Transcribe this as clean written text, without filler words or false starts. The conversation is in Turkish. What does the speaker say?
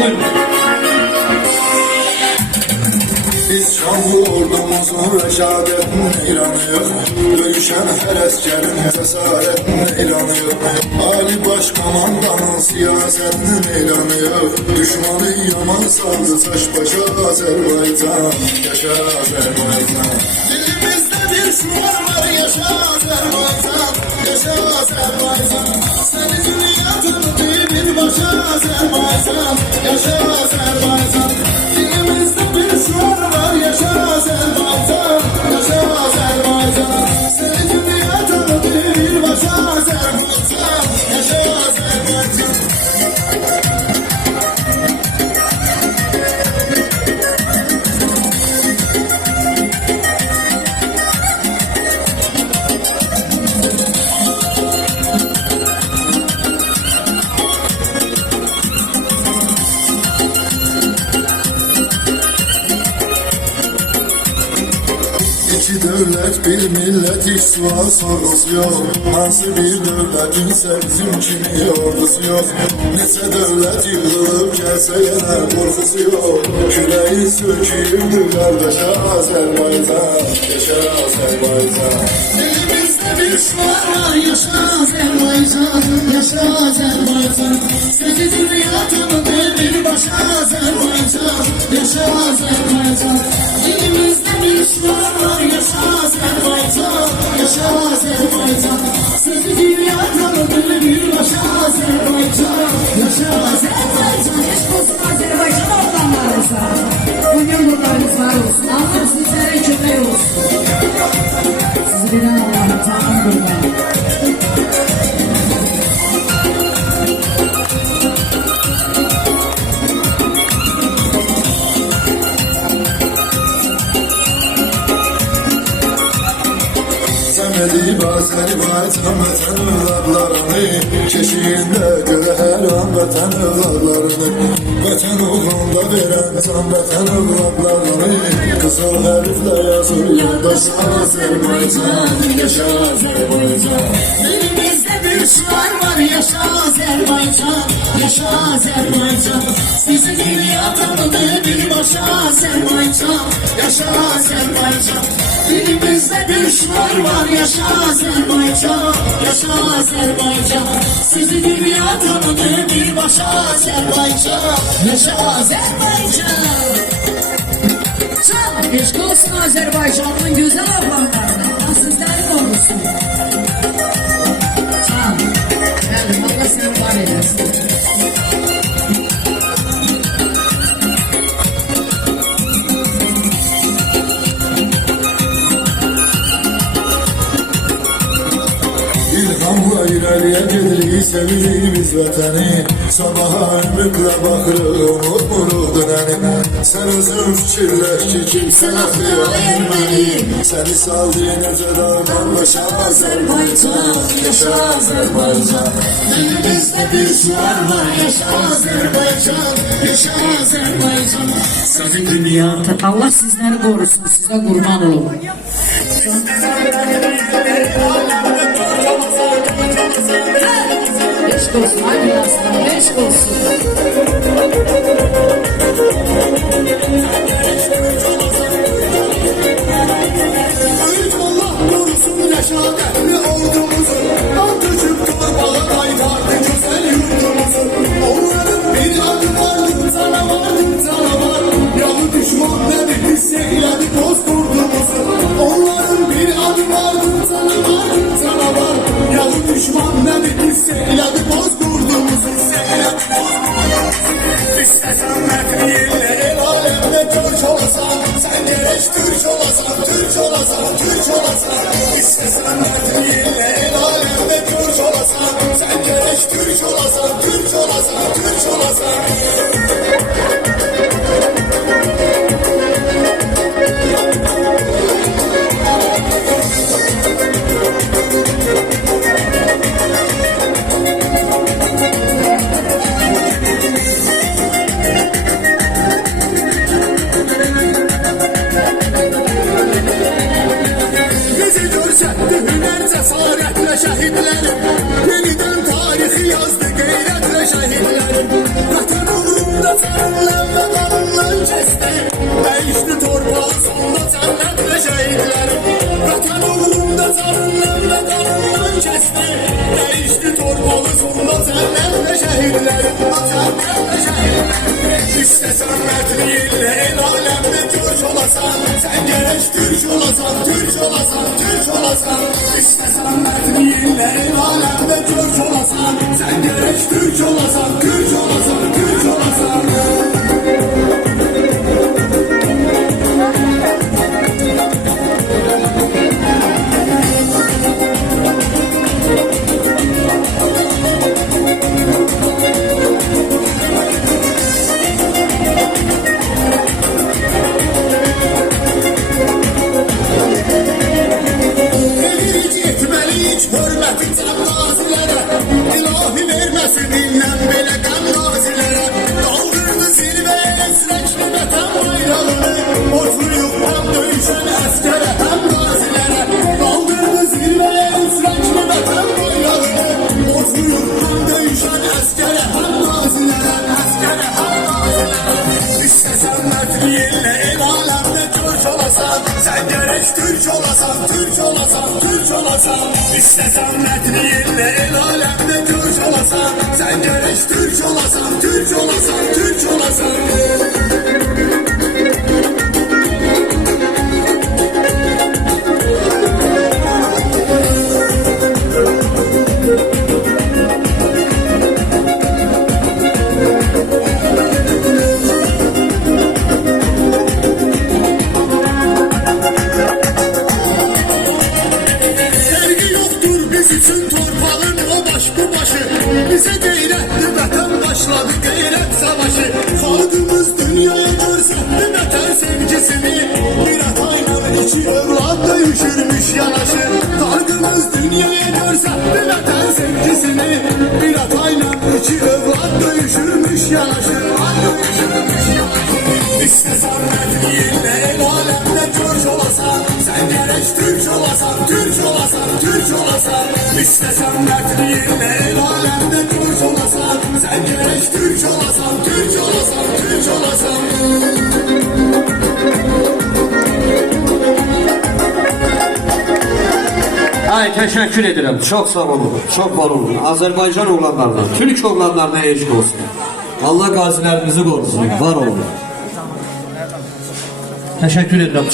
Buyurun. Biz şanlı ordumuzun reşadetine inanıyor. Dövüşen her askerin cesaretine inanıyor. Ali Başkomandanın siyasetine inanıyor. Düşmanı yaman saldı saç başa Azerbaycan. Yaşa Azerbaycan. Dilimizde bir şuar var, yaşa Azerbaycan. Yaşa Azerbaycan. Seni dünya tanıdı bir başa Azerbaycan. Yaşa Azerbaycan. Dilimizde bir şuar var, yaşa Azerbaycan. Yaşa Azerbaycan. Seni dünya tanıdı bir başa Azerbaycan. Yaşa Azerbaycan. İki devlet bir millet hiç sual sorusu yok. Nasıl bir devletinse bizim kimi ordusu yok. Nese devlet yığılıp gelse yine korkusu yok. Küreği söküldü kardeşe Azerbaycan. Yaşa Azerbaycan. Elimizde bir şuar var, yaşa Azerbaycan. Yaşa Azerbaycan. Seni dünya tanıdı bir başa Azerbaycan. Yaşa Azerbaycan. Elimizde bir şuar var, yaşa Azerbaycan. Yaşa Azerbaycan. Seni dünya tanıdı bir başa Azerbaycan. Yaşa Azerbaycan. Eşk olsun Azerbaycan organlarınıza. Bu yollarınız var olsun. Allah sizlere kömek olsun. Sizi bilen Allah'ın tanrım buradan. Edip Azerbaycan vatan evladlarını keşiğinde göre her an vatan evladlarını. Vatan uğrunda veren can vatan evladlarını. Kızıl harfle yazır yoldaş Azerbaycan. Yaşa Azerbaycan. Elimizde bir şuar var, yaşa Azerbaycan. Yaşa Azerbaycan. Sizi dünya tanıdı bir başa Azerbaycan. Yaşa Azerbaycan. Elimizde bir şuar var, yaşa Azerbaycan. Yaşa Azerbaycan. Sizi dünya tanıdı bir başa Azerbaycan. Yaşa Azerbaycan. Çal, eşk olsun Azerbaycan'ın güzel ablanlarına. Sizlerin olursun. Çal, gel, Allah seni var eylesin. İlhamla ileriye gelir sevdiğimiz vatanı. Sabaha ümidle bakırıq umut dönəni. Sen özün fikirləş ki kimsən axıya ayırməni. Səni saldı necə dağdan başa Azerbaycan. Yaşa Azerbaycan. Elimizde bir şuar var, yaşa Azerbaycan. Yaşa Azerbaycan. Sizin dünya. Allah sizleri korusun, size kurban olun. Eşk olsun, hadi aslanım, eşk olsun. Allah korusun reşadetli ordumuzu. Atıcık torbalı kaytardı güzel yurdumuzu. Onların bir adı vardı canavar. Yalı düşman dedi biz eyledi toz kurdumuzu. Onların bir adı vardı canavar. Yalı düşman dedi biz eyledi toz kurdumuzu. İstesen mertli el alemde Türk olasan. Sen gerek Türk olasan, Türk olasan, Türk olasan. İstesen mertli el alemde Türk olasan. Sen gerek Türk olasan, Türk olasan, Türk olasan. şehitlerim. Yeniden tarihi yazdı gayretle şehitlerim. Vatan olur Tenle kanından kesti. Değişti torpağı sonunda cennetle şehitler. Vatan uğrunda canınla kanından kesti. Değişti torpağı sonunda cennetle şehitler. Cennetle şehitler. İstesen metliyle el alemde Türk olasan. Sen gerek Türk olasan, Türk olasan, Türk olasan. İstesen metliyle el alemde Türk olasan. Sen gerek Türk olasan, Türk olasan, Türk olasan. Hürmeti can gazilere, ilahi vermesin dinlen belə qəm gazilere. Kaldırdı zirveye esreçli vətən bayrağını, borçluyuq hem döyüşen əskere hem gazilere. Kaldırdı zirveye esreçli vətən bayrağını, borçluyuq hem döyüşen əskere hem gazilere. Əskere hem gazilere. İstesen metliyle el alemde Türk olasan, sen gerek Türk olasan, Türk olasan, Türk olasan. İstesen metliyle el alemde Türk olasan, sen gerek Türk olasan, Türk olasan, Türk olasan. Üçün torpağın o baş bu başı. Bize gayretli vətən başladı gayret savaşı. Xalqımız dünyaya görsətti vətən sevgisini. Bir atayla iki evlad döyüşürmüş yanaşı. Xalqımız dünyaya görsətti vətən sevgisini. Bir atayla iki evlad döyüşürmüş yanaşı. İstesen metliyle el alemde Türk olasan, sen gerek Türk olasan, Türk olasan, Türk olasan. İstesen metliyle el alemde Türk olasan, sen gerek Türk olasan, Türk olasan, Türk olasan. Ay, teşekkür ederim. Çok sağ olun. Çok var olun. Azerbaycan oğlanlarına, Türk oğlanlarına eşit olsun. Allah gazilerimizi korusun. Var olun. Teşekkür ederim.